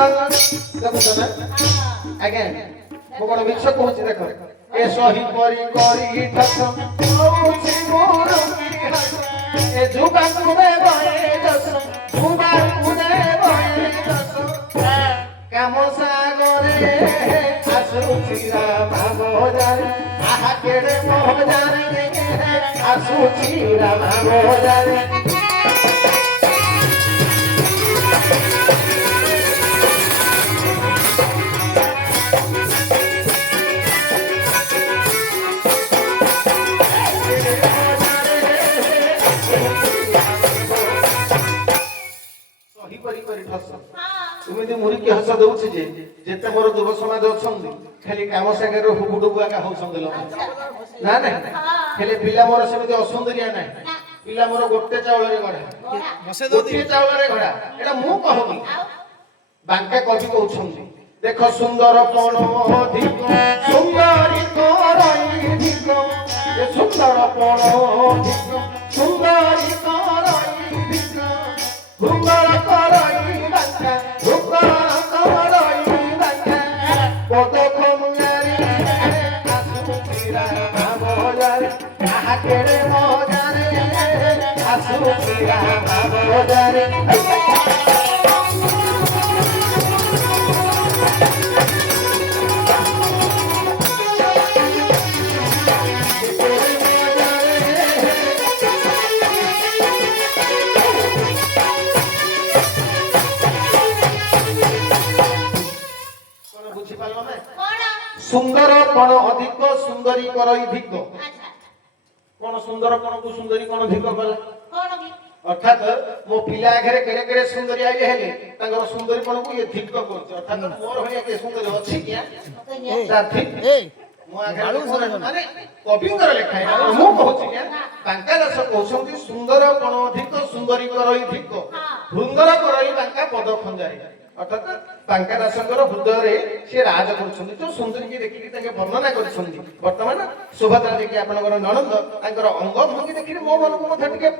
देखो ना आगे मो कोन मिक्स कहूची देखो ए सही परी करी ठस होउची मोर ए जुबा कुने बए जस जुबा कुने बए जस काम सागरे आसुची राम मोजारे आहा केड़े मोजारे आसुची राम मोजारे तुम मुरी की हस दौछ जे जेते मोर युव समाज अछंदी खाली काम सागर हुबुडु बुआका होसंदी लोक ना ना खाली पिला मोर सेमति असुंदरिया ना पिला मोर गोटे चावल रे गड़ा गोटे चावल रे गड़ा एटा मु कहबी बांका कवि कहउछंदी देखो सुंदर कोन अधिक सुंदरी करई अधिक ए सुंदर कोन अधिक सुंदरी करई अधिक सुंदर करई बांका केड़े मोजारे आसुची राम मोजारे बुझी पालो ना सुंदर कोन अधिक सुंदरी करई धिक कोन सुंदर कोन को सुंदरी कोन धिक कला कोन भी अर्थात मो पिला घरे केड़े केड़े सुंदरी आइले हेले तांगर सुंदरी कोन को ये धिक करछ अर्थात मोर होया के सुंदरी अछि क्या साथी मो आगे माने कविंदर लेखा है मो कहछि क्या बांका दास कहउछंती सुंदर कोन अधिक सुंदरी करई धिक सुंदर करई बांका पद खंजारी अर्थात बांका दासंकर हृदय रे से राज करछन्ती जो सुंदरी के देखि ताके वर्णना करछन्ती वर्तमान सुभद्रा देखि आपनकर ननंद तांकर अंग भंगी देखि मो मन को मथा टिके